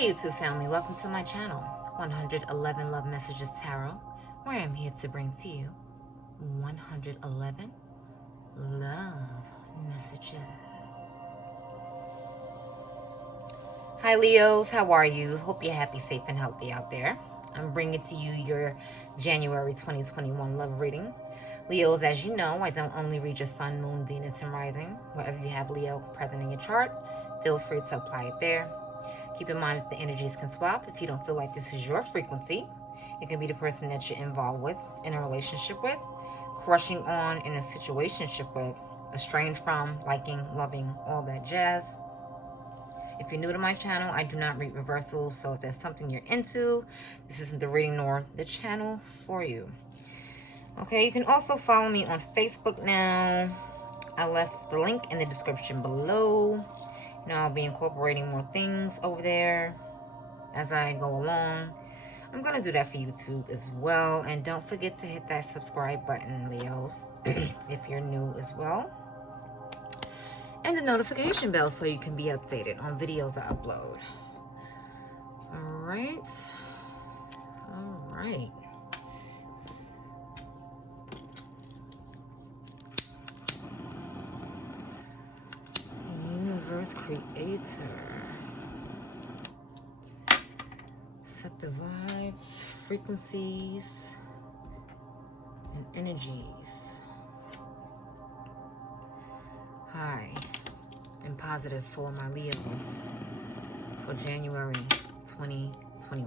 Hi YouTube family, welcome to my channel, 111 Love Messages Tarot, where I'm here to bring to you 111 love messages. Hi Leos, how are you? Hope you're happy, safe, and healthy out there. I'm bringing to you your January 2021 love reading. Leos, as you know, I don't only read your sun, moon, Venus, and rising. Wherever you have Leo present in your chart, feel free to apply it there. Keep in mind that the energies can swap. If you don't feel like this is your frequency, it can be the person that you're involved with, in a relationship with, crushing on, in a situationship with, estranged from, liking, loving, all that jazz. If you're new to my channel, I do not read reversals, so if there's something you're into, this isn't the reading nor the channel for you. Okay, you can also follow me on Facebook now. I left the link in the description below. You know, I'll be incorporating more things over there as I go along. I'm going to do that for YouTube as well. And don't forget to hit that subscribe button, Leos, if you're new as well. And the notification bell so you can be updated on videos I upload. All right. All right. Universe Creator. Set the vibes, frequencies, and energies high and positive for my Leos for January 2021.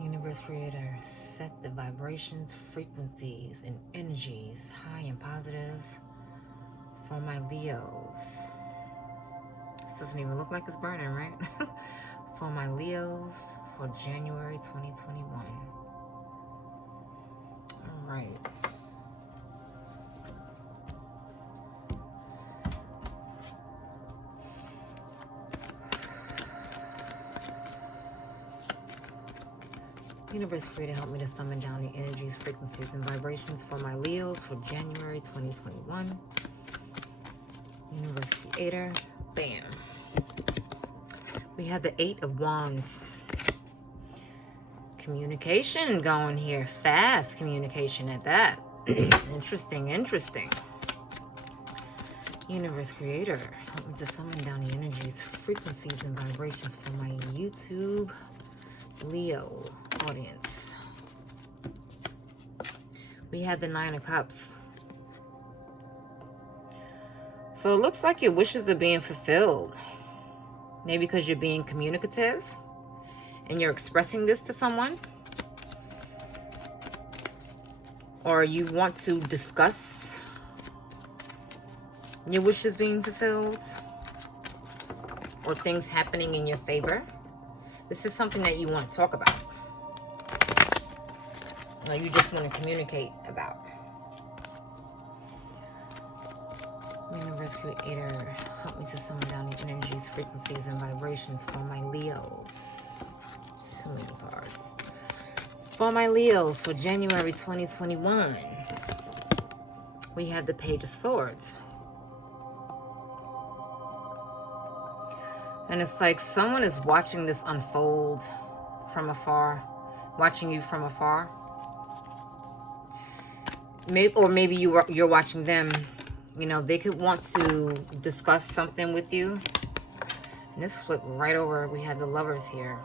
Universe Creator, set the vibrations, frequencies, and energies high and positive for my Leos. This doesn't even look like it's burning, right? For my Leos for January 2021. All right. Universe Creator, help me to summon down the energies, frequencies, and vibrations for my Leos for January 2021. Universe Creator, bam. We have the 8 of Wands. Communication going here. Fast communication at that. Interesting, interesting. Universe Creator, help me to summon down the energies, frequencies, and vibrations for my YouTube Leo audience. We have the 9 of Cups. So it looks like your wishes are being fulfilled. Maybe because you're being communicative and you're expressing this to someone. Or you want to discuss your wishes being fulfilled. Or things happening in your favor. This is something that you want to talk about. Or you just want to communicate about. Universe Creator, help me to summon down the energies, frequencies, and vibrations for my Leos. Too many cards. For my Leos for January 2021. We have the Page of Swords. And it's like someone is watching this unfold from afar. Watching you from afar. Maybe you're watching them. You know, they could want to discuss something with you. And this flip right over. We have the Lovers here.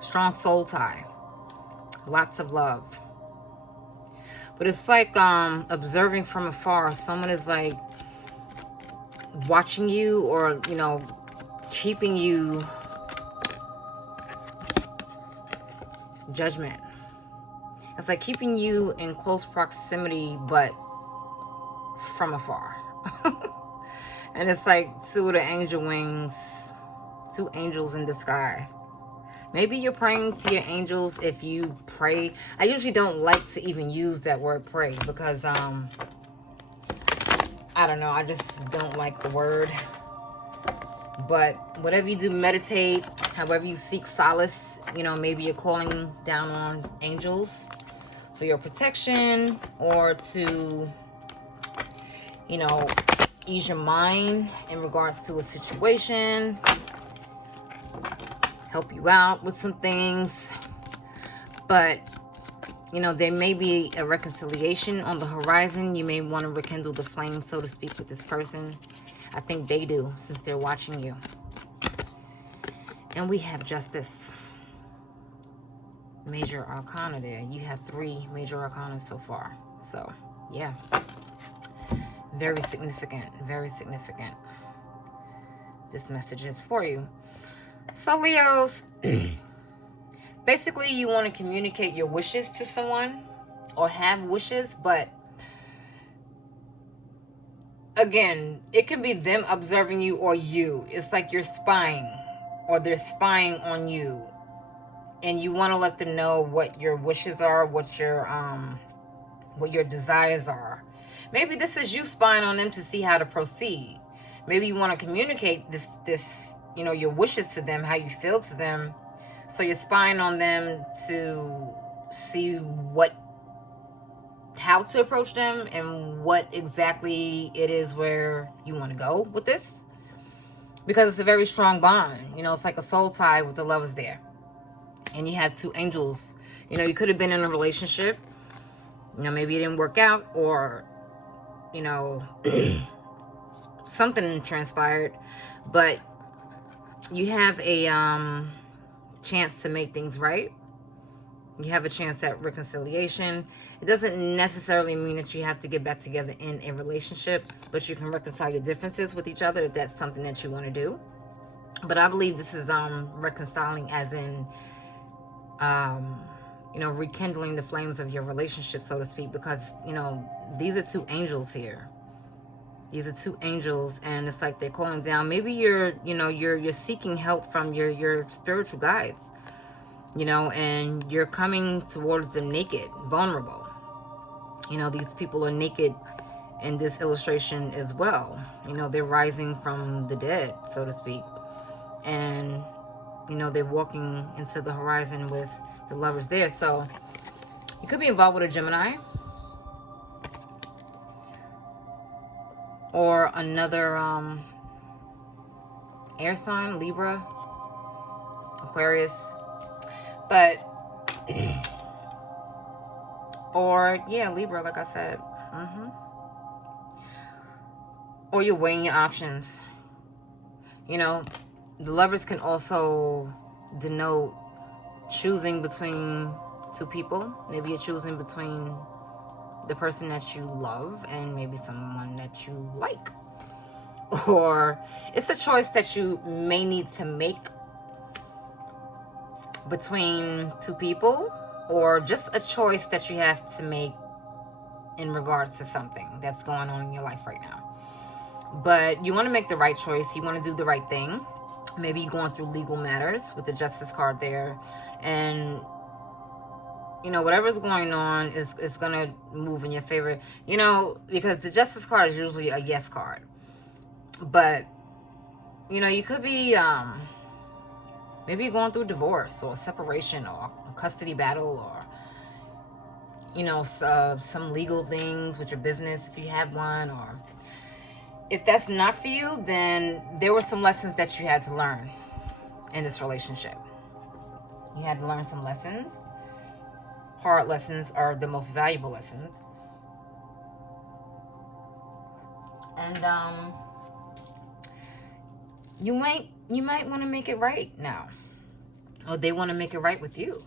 Strong soul tie. Lots of love. But it's like observing from afar. Someone is like watching you or, you know, keeping you judgment. It's like keeping you in close proximity, but from afar. And it's like 2 of the angel wings, 2 angels in the sky. Maybe you're praying to your angels if you pray. I usually don't like to even use that word pray because I don't know, I just don't like the word. But whatever you do, meditate, however you seek solace, you know, maybe you're calling down on angels for your protection or to, you know, ease your mind in regards to a situation. help you out with some things. But, you know, there may be a reconciliation on the horizon. You may want to rekindle the flame, so to speak, with this person. I think they do, since they're watching you. And we have Justice. Major Arcana there. You have 3 Major Arcana so far. So, yeah. Very significant. Very significant. This message is for you. So, Leos, basically you want to communicate your wishes to someone or have wishes, but again, it can be them observing you or you. It's like you're spying or they're spying on you, and you want to let them know what your wishes are, what your desires are. Maybe this is you spying on them to see how to proceed. Maybe you want to communicate this, you know, your wishes to them, how you feel to them. So you're spying on them to see how to approach them and what exactly it is where you want to go with this. Because it's a very strong bond. You know, it's like a soul tie with the lovers there. And you have 2 angels. You know, you could have been in a relationship. You know, maybe it didn't work out, or, you know, something transpired. But you have a chance to make things right. You have a chance at reconciliation. It doesn't necessarily mean that you have to get back together in a relationship, but you can reconcile your differences with each other if that's something that you want to do. But I believe this is reconciling as in, you know, rekindling the flames of your relationship, so to speak, because, you know, these are 2 angels here. These are 2 angels, and it's like they're calling down. Maybe you're seeking help from your spiritual guides, you know, and you're coming towards them naked, vulnerable. You know, these people are naked in this illustration as well. You know, they're rising from the dead, so to speak. And, you know, they're walking into the horizon with the lovers there. So you could be involved with a Gemini or another air sign, Libra, Aquarius. But or yeah, Libra, like I said. Or you're weighing your options. You know, the lovers can also denote choosing between 2 people. Maybe you're choosing between the person that you love and maybe someone that you like. Or it's a choice that you may need to make between 2 people, or just a choice that you have to make in regards to something that's going on in your life right now. But you want to make the right choice. You want to do the right thing. Maybe you're going through legal matters with the Justice card there. And, you know, whatever's going on is going to move in your favor. You know, because the Justice card is usually a yes card. But, you know, you could be, maybe you're going through a divorce or a separation or a custody battle, or, you know, some legal things with your business if you have one. Or if that's not for you, then there were some lessons that you had to learn in this relationship. You had to learn some lessons. Hard lessons are the most valuable lessons. And you might want to make it right now. Or they want to make it right with you.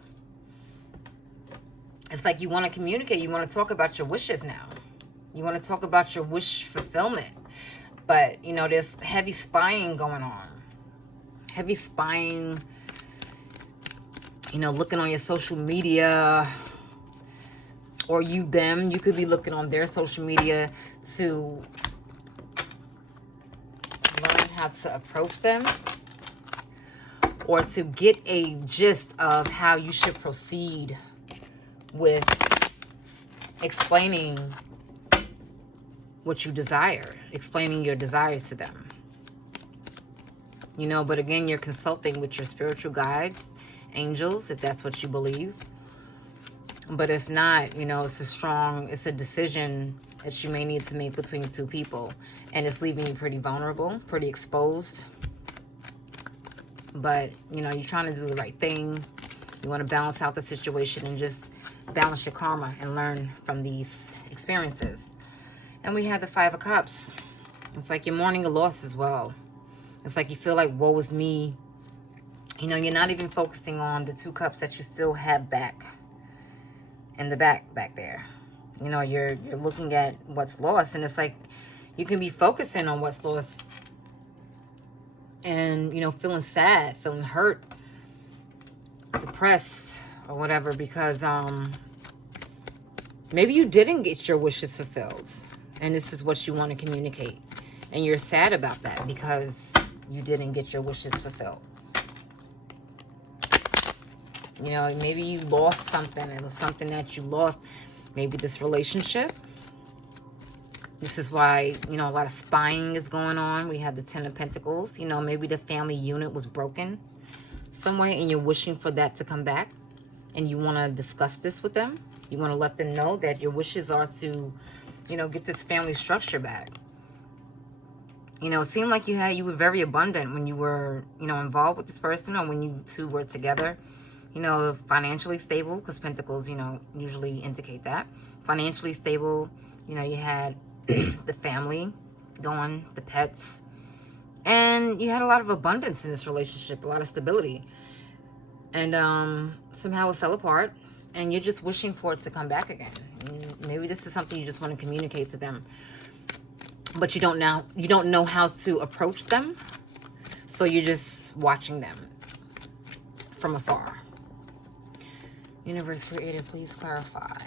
It's like you want to communicate. You want to talk about your wishes now. You want to talk about your wish fulfillment. But, you know, there's heavy spying going on. Heavy spying, you know, looking on your social media. Or you could be looking on their social media to learn how to approach them. Or to get a gist of how you should proceed with explaining what you desire, explaining your desires to them. You know, but again, you're consulting with your spiritual guides, angels, if that's what you believe. But if not, you know, it's a decision that you may need to make between 2 people. And it's leaving you pretty vulnerable, pretty exposed. But, you know, you're trying to do the right thing. You want to balance out the situation and just balance your karma and learn from these experiences. And we had the Five of Cups. It's like you're mourning a loss as well. It's like you feel like, woe is me. You know, you're not even focusing on the Two Cups that you still have back in the back there. You know, you're looking at what's lost, and it's like you can be focusing on what's lost and, you know, feeling sad, feeling hurt, depressed or whatever, because maybe you didn't get your wishes fulfilled and this is what you want to communicate, and you're sad about that because you didn't get your wishes fulfilled. You know, maybe you lost something. It was something that you lost. Maybe this relationship. This is why, you know, a lot of spying is going on. We had the Ten of Pentacles. You know, maybe the family unit was broken some way and you're wishing for that to come back. And you want to discuss this with them. You want to let them know that your wishes are to, you know, get this family structure back. You know, it seemed like you were very abundant when you were, you know, involved with this person, or when you two were together. You know, financially stable, because Pentacles, you know, usually indicate that. Financially stable, you know, you had the family going, the pets, and you had a lot of abundance in this relationship, a lot of stability. And somehow it fell apart, and you're just wishing for it to come back again. Maybe this is something you just want to communicate to them, but you don't know how to approach them, so you're just watching them from afar. Universe Creator, please clarify.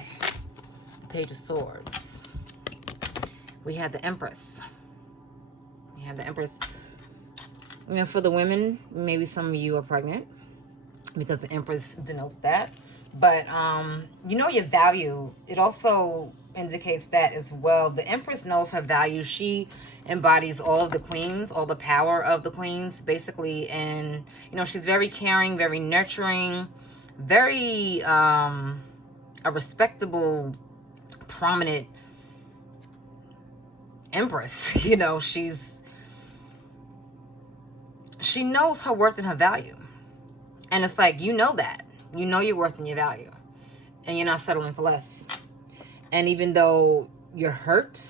The Page of Swords. We had the Empress. We had the Empress. You know, for the women, maybe some of you are pregnant, because the Empress denotes that. But, you know your value. It also indicates that as well. The Empress knows her value. She embodies all of the queens, all the power of the queens, basically. And, you know, she's very caring, very nurturing, very a respectable, prominent Empress. You know, she knows her worth and her value. And it's like, you know that. You know your worth and your value. And you're not settling for less. And even though you're hurt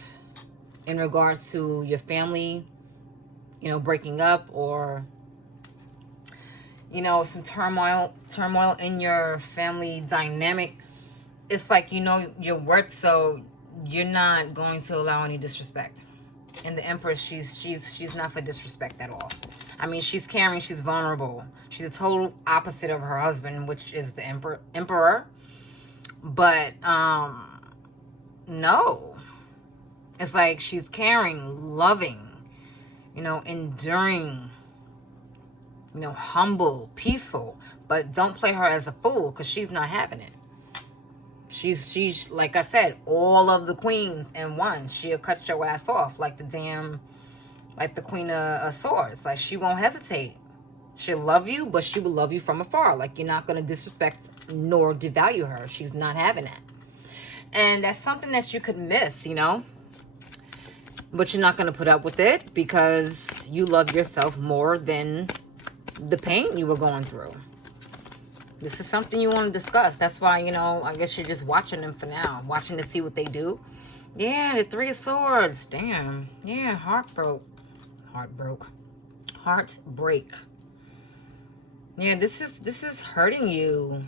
in regards to your family, you know, breaking up, or, you know, some turmoil in your family dynamic, it's like, you know your worth, so you're not going to allow any disrespect. And the Empress, she's not for disrespect at all. I mean, she's caring, she's vulnerable. She's a total opposite of her husband, which is the Emperor. But no. It's like she's caring, loving, you know, enduring, you know, humble, peaceful. But don't play her as a fool, because she's not having it. She's like I said, all of the queens in one. She'll cut your ass off like the Queen of Swords. Like, she won't hesitate. She'll love you, but she will love you from afar. Like, you're not going to disrespect nor devalue her. She's not having that. And that's something that you could miss, you know. But you're not going to put up with it, because you love yourself more than the pain you were going through. This is something you want to discuss. That's why, you know, I guess you're just watching them for now. Watching to see what they do. Yeah, the Three of Swords. Damn. Yeah, heartbreak. Yeah, this is hurting you.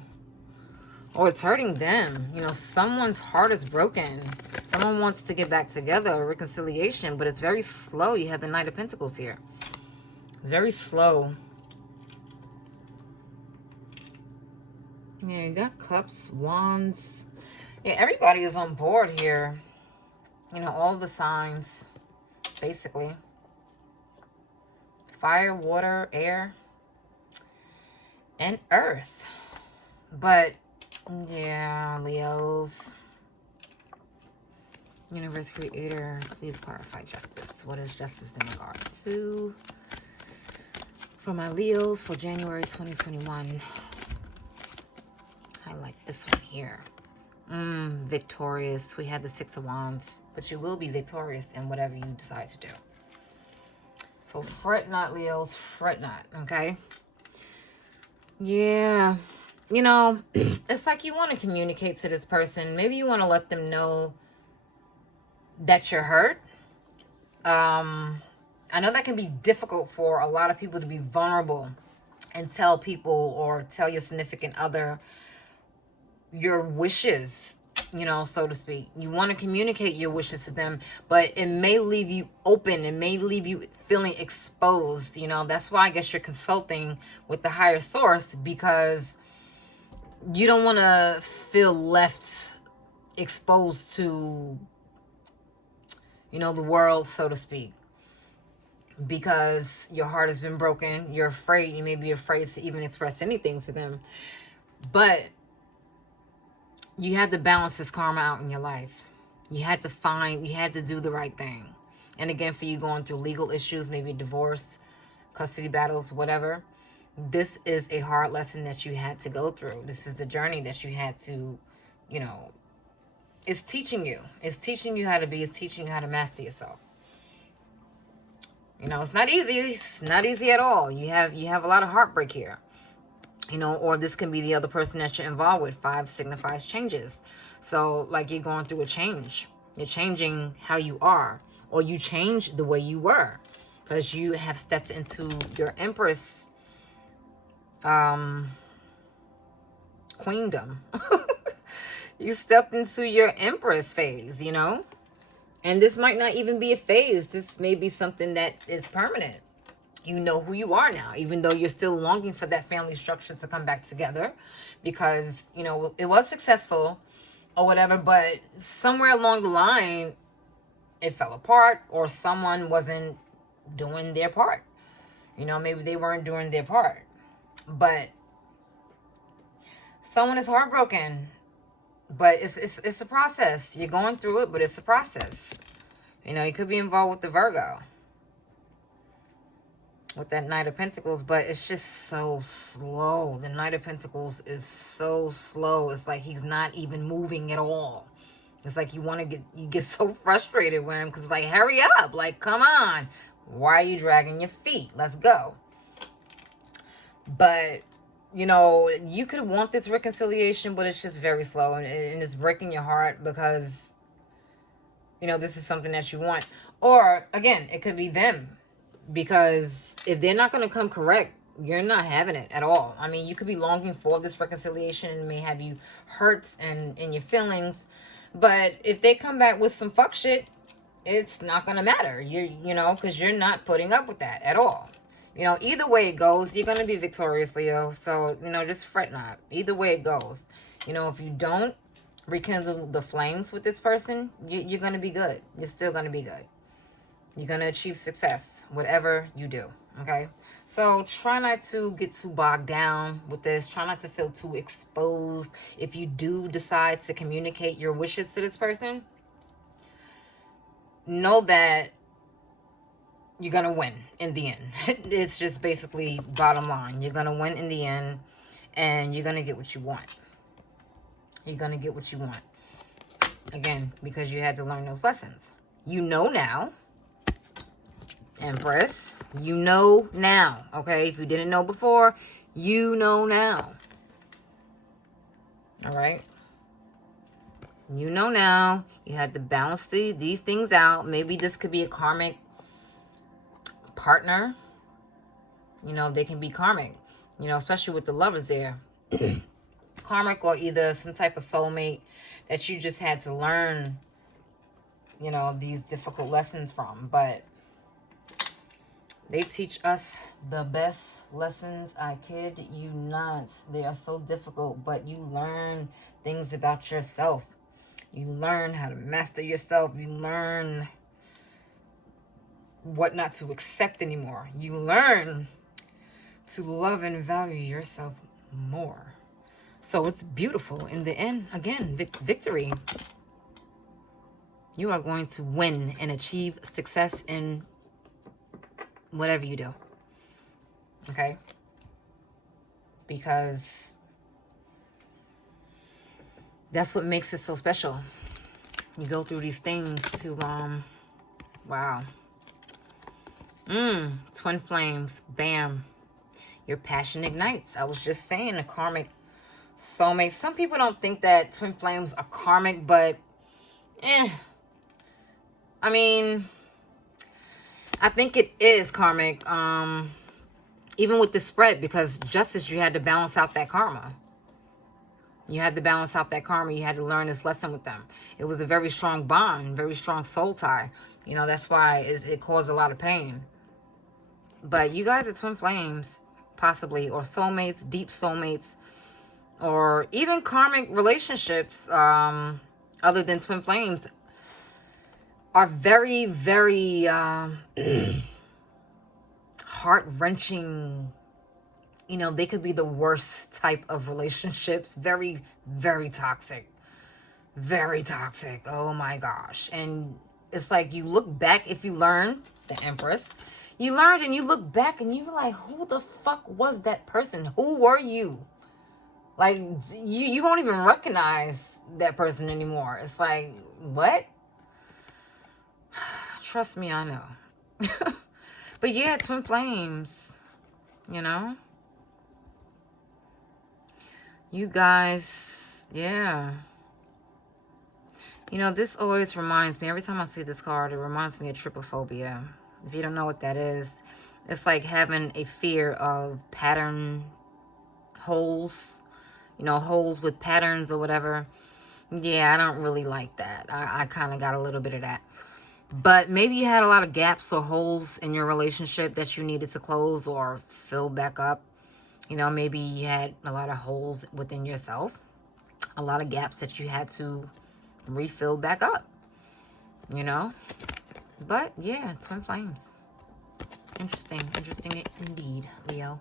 Or it's hurting them. You know, someone's heart is broken. Someone wants to get back together, a reconciliation, but it's very slow. You have the Knight of Pentacles here. It's very slow. Yeah, you got Cups, Wands. Yeah, everybody is on board here. You know, all the signs, basically. Fire, water, air, and earth. But, yeah, Leos. Universe Creator, please clarify justice. What is justice in regard to? For my Leos for January 2021. I like this one here. Victorious. We had the Six of Wands. But you will be victorious in whatever you decide to do. So fret not, Leos. Fret not, okay? Yeah. You know, it's like you want to communicate to this person. Maybe you want to let them know that you're hurt. I know that can be difficult for a lot of people to be vulnerable and tell people or tell your significant other your wishes, you know, so to speak. You want to communicate your wishes to them, but it may leave you open. It may leave you feeling exposed. You know, that's why I guess you're consulting with the higher source, because you don't want to feel left exposed to, you know, the world, so to speak, because your heart has been broken. You're afraid. You may be afraid to even express anything to them. But you had to balance this karma out in your life. You had to do the right thing. And again, for you going through legal issues, maybe divorce, custody battles, whatever, this is a hard lesson that you had to go through. This is a journey that you had to, you know, it's teaching you. It's teaching you how to be. It's teaching you how to master yourself. You know, it's not easy. It's not easy at all. You have a lot of heartbreak here. You know, or this can be the other person that you're involved with. 5 signifies changes. So, like, you're going through a change. You're changing how you are. Or you change the way you were. Because you have stepped into your Empress queendom. You stepped into your Empress phase, you know? And this might not even be a phase. This may be something that is permanent. You know who you are now, even though you're still longing for that family structure to come back together, because, you know, it was successful or whatever, but somewhere along the line, it fell apart, or someone wasn't doing their part. You know, maybe they weren't doing their part, but someone is heartbroken. But it's a process. You're going through it, but it's a process. You know, you could be involved with the Virgo, with that Knight of Pentacles, but it's just so slow. The Knight of Pentacles is so slow. It's like he's not even moving at all. It's like you get so frustrated with him, because it's like, hurry up, like, come on. Why are you dragging your feet? Let's go. But, you know, you could want this reconciliation, but it's just very slow, and it's breaking your heart, because, you know, this is something that you want. Or, again, it could be them. Because if they're not going to come correct, you're not having it at all. I mean, you could be longing for this reconciliation, and may have you hurt and in your feelings. But if they come back with some fuck shit, it's not going to matter. You know, because you're not putting up with that at all. You know, either way it goes, you're going to be victorious, Leo. So, you know, just fret not. Either way it goes. You know, if you don't rekindle the flames with this person, you're going to be good. You're still going to be good. You're going to achieve success, whatever you do, okay? So try not to get too bogged down with this. Try not to feel too exposed. If you do decide to communicate your wishes to this person, know that you're going to win in the end. It's just basically bottom line. You're going to win in the end, and you're going to get what you want. You're going to get what you want. Again, because you had to learn those lessons. You know now. Empress, you know now, okay? If you didn't know before, you know now. All right? You know now. You had to balance these things out. Maybe this could be a karmic partner. You know, they can be karmic, you know, especially with the lovers there. Karmic, or either some type of soulmate that you just had to learn, you know, these difficult lessons from. But they teach us the best lessons. I kid you not. They are so difficult, but you learn things about yourself. You learn how to master yourself. You learn what not to accept anymore. You learn to love and value yourself more. So it's beautiful. In the end, again, victory. You are going to win and achieve success in whatever you do, okay? Because that's what makes it so special. You go through these things to, wow. Twin flames, bam. Your passion ignites. I was just saying, a karmic soulmate. Some people don't think that twin flames are karmic, but I mean, I think it is karmic. Even with the spread, because justice, you had to balance out that karma. You had to balance out that karma. You had to learn this lesson with them. It was a very strong bond, very strong soul tie. You know, that's why it caused a lot of pain. But you guys are twin flames, possibly, or soulmates, deep soulmates, or even karmic relationships, other than twin flames, are very, very heart-wrenching. You know, they could be the worst type of relationships. Very, very toxic. Very toxic. Oh my gosh. And it's like you look back, if you learn, the Empress, you learned and you look back and you're like, who the fuck was that person? Who were you? Like, you won't even recognize that person anymore. It's like, what? Trust me, I know. But yeah, twin flames, you know? You guys, yeah. You know, this always reminds me, every time I see this card, it reminds me of trypophobia. If you don't know what that is, it's like having a fear of pattern holes, you know, holes with patterns or whatever. Yeah, I don't really like that. I kind of got a little bit of that. But maybe you had a lot of gaps or holes in your relationship that you needed to close or fill back up. You know, maybe you had a lot of holes within yourself, a lot of gaps that you had to refill back up, you know. But yeah, twin flames. Interesting indeed, Leo.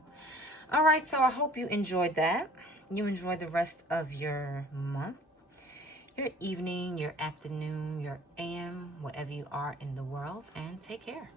All right, so I hope you enjoyed that. You enjoyed the rest of your month, your evening, your afternoon, your AM, wherever you are in the world, and take care.